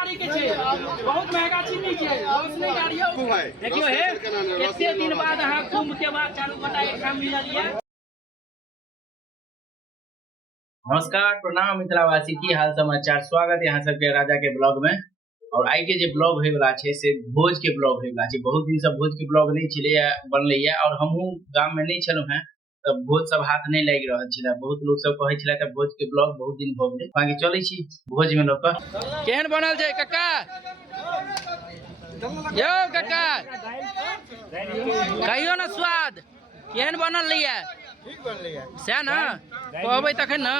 गाड़ी के छे बहुत महंगा चीनी छे लॉस नहीं गाड़ी हो देखियो हे एते दिन बाद अहाँ कुंभ के बाद चालू बता एक काम मिलल ये। नमस्कार प्रणाम मिथिलावासी की हाल समाचार स्वागत यहाँ सबके राजा के ब्लॉग में। और आई के जो ब्लॉग होय वाला छे से भोज के ब्लॉग होय वाला छे। बहुत दिन से भोज के ब्लॉग नहीं चले बनले है और हमहू गांव में नहीं छलु हैं तब भोज सब हाथ नहीं लाग रहल छे। बहुत लोग सब कहे छले त भोज के ब्लॉग बहुत दिन भ गेलै बाकी चलै छी भोज में लोग केहन बनल छै काका यो काका कहियो ना स्वाद केहन बनल लिया ठीक बनले है से ना कहबै तखन ना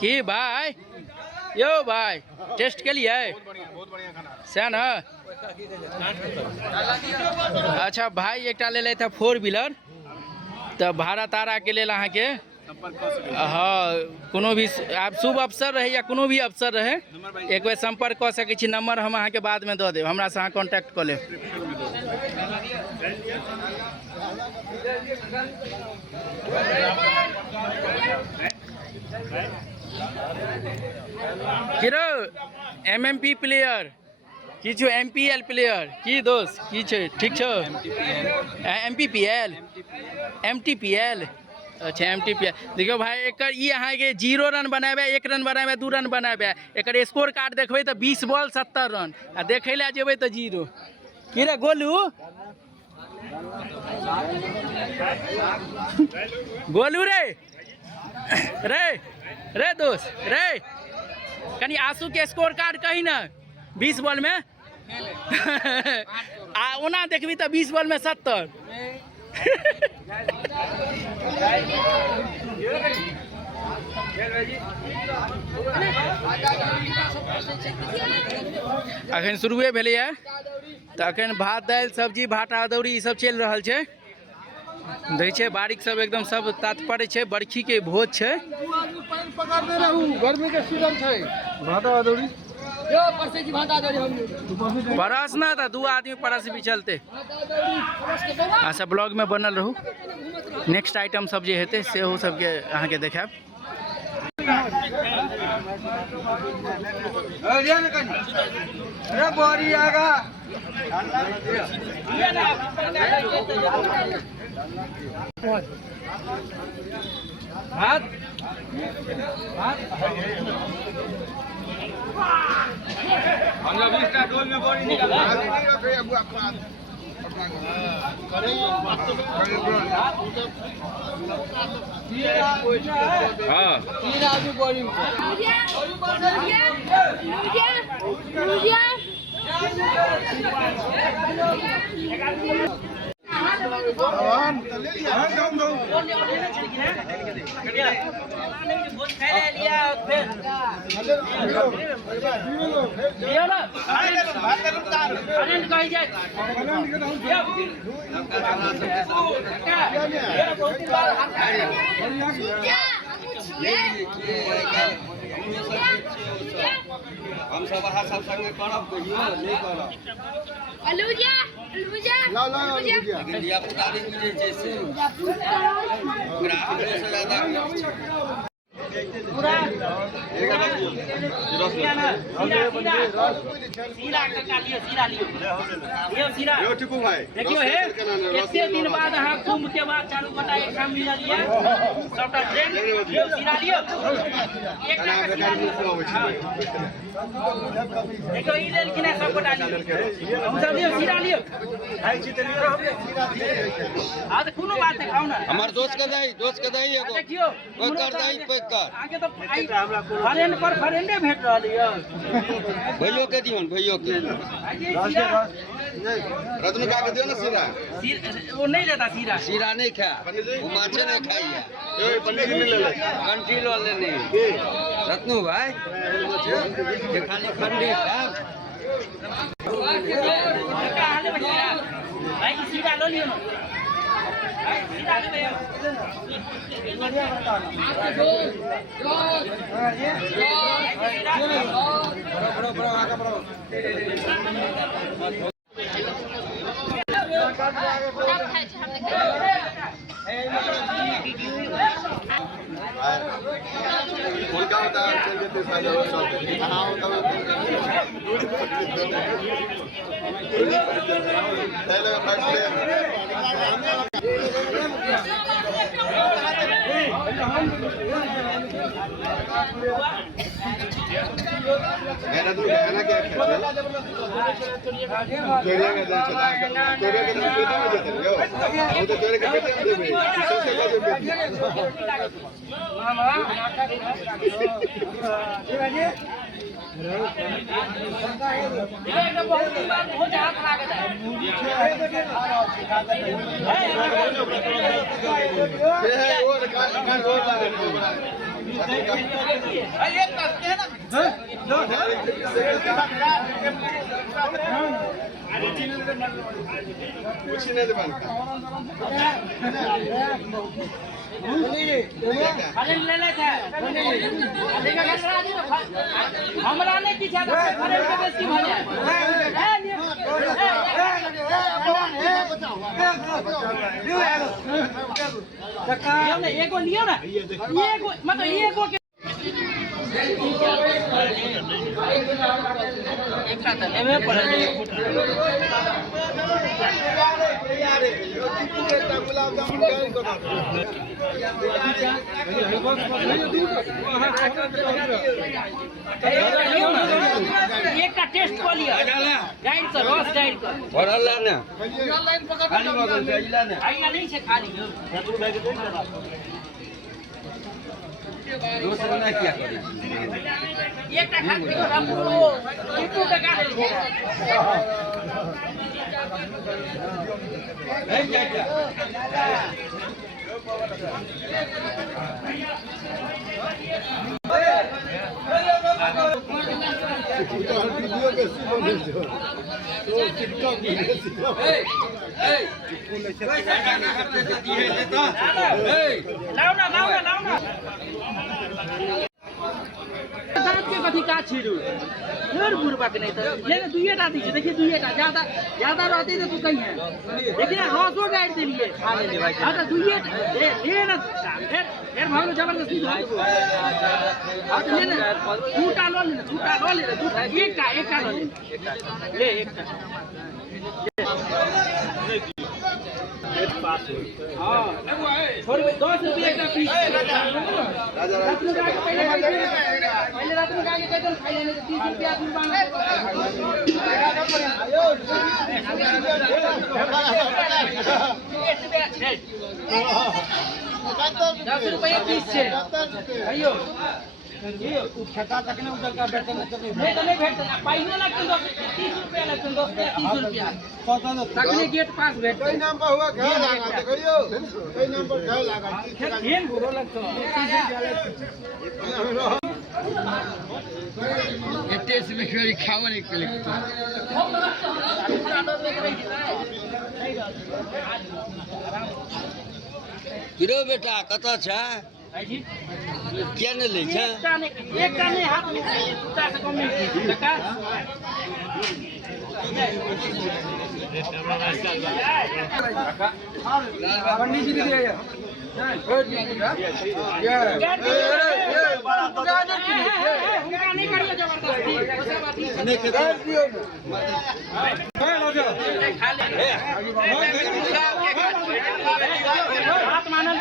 की भाई यो भाई टेस्ट के लिए बहुत बढ़िया खाना से ना। अच्छा भाई एकटा ले ले था 4 व्हीलर तो भाड़ा तारा के लेल अहाँ के हाँ कोनो भी आप शुभ अवसर रहे या कोनो भी अवसर रहे एक बेर संपर्क कर सकै छी। नंबर हम अहाँ के बाद में दऽ देब हमरा से अहाँ कांटेक्ट कर लेब। किरो एमएमपी प्लेयर की छो एमपीएल प्लेयर की दोस्त की छे ठीक छो एमपीपीएल एमटीपीएल अच्छा एमटीपीएल देखियो भाई एकर ई अहाँ के 0 रन बनाबे 1 रन बनाबे 2 रन बनाबे एकर स्कोर कार्ड देखबै त 20 बॉल 70 रन आ देखै ला जेबै त 0 की रे गोलू गोलू रे रे रे दोस्त रे कनी आंसू के स्कोर कार्ड कही ना 20 बॉल में आ ओना देखबी त 20 बॉल में 70 अखन शुरुए भेलै है तो अखन भात दाल सब्जी भाटा अदौरी ई सब चल रहल छै दै छै बारीक सब एकदम सब तात्पर्य छै बरखी के भोज छै गर्मी के सीजन छै भाटा अदौरी परस ना था 2 आदमी परस भी चलते अच्छा ब्लॉग में बनल रहू। नेक्स्ट आइटम सब जे हेतै से हो सबके अहाँ के देखाब। डोल में बड़ी निकल हम सब अहाँ सब संगे करब कहियो नहीं करब अलुजिया अलुजिया ला ला अलुजिया इंडिया पुतारी मिले छै से ग्राहक से ज्यादा पूरा देखियो हे एते दिन बाद अहाँ कुंभ के बाद चालू बता एक काम मिलल ये सबटा ट्रेन सीरा लियो एक देखो ई लेल किना सब गोटा लियो हम सब लियो सीरा लियो खाइ छी त लियो आ त कोनो बात नहीं खाओ ना हमर दोस्त के दही एगो देखियो कोई कर दही पैक कर आगे तो फ्रेंड पर फ्रेंडे भेट रहल ये भइयो के दियौन भइयो के रत्न का के दियो ना सीरा वो नहीं लेता सीरा सीरा नहीं खा वो माछे नहीं खाई है ए पंडित जी ले ले कंट्री लो लेने रत्नू भाई ये खाली खंडी है भाई सीरा लो लियो ना सीरा ले बड़ो आगे बड़ो हमरा नहीं की एगो लियो ना एगो मतलब एगो के एक साथ लेवे पड़े एक का टेस्ट को लिया गाइड से रस गाइड कर और अल्लाह ने लाइन पकड़ खाली मगन आइला ने आइला नहीं से खाली दूसरा ना क्या करे एक का खा के हम पूरो टिप्पू का काट ले नहीं क्या कथी का छिड़ू फिर बुरबा के नहीं तो लेकिन दुइएटा दी देखिए दुइएटा ज्यादा ज्यादा रहती तो तू कहीं है लेकिन हंसो गाइड दे लिए हां तो दुइएटा ले ना फिर भाग जबरदस्ती हां तो ले ना झूठा लो ले झूठा एक का ले एक का हाँ छोड़ 10 रुपये का पीस पहले रात में गाड़ी पैदल खाई लेने 30 रुपया जुर्माना 10 रुपये पीस है अयो ये ठेका तक ने उधर का बेचने नहीं भेटता पैसा लगते 30 रुपया लगते 10 30 रुपया तकने गेट पास भेट कोई नाम पर हुआ घर लगा देखियो कोई नाम पर घर लगा खेन बुरो लगतो 30 रुपया एते से मेरी खावन एक लगतो गिरो बेटा कत छ क्या नहीं ले एक का नहीं हाथ में दूसरा से कम नहीं टका पंडित जी दिए नहीं करिए जबरदस्ती हाथ मानल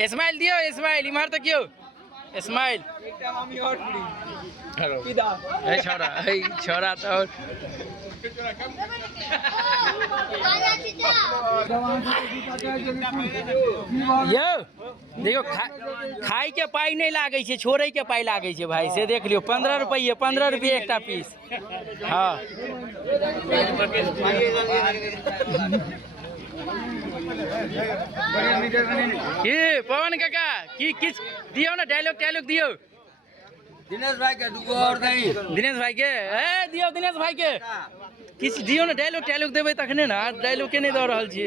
इस्माइल दियो इस्माइल इमार तो क्यों इस्माइल छोरा तो यो देखो खाई के पाई नहीं लागे छे छोड़े के पाई लागे छे भाई से देख लियो 15 रुपये एक पीस हाँ की पवन काका की किछ दियो ना डायलॉग दियो दिनेश भाई के दुगो और नहीं दिनेश भाई के दियो दिनेश भाई के किछ दियो ना डायलॉग देबै तखने ना डायलॉग के नहीं दऽ रहल छी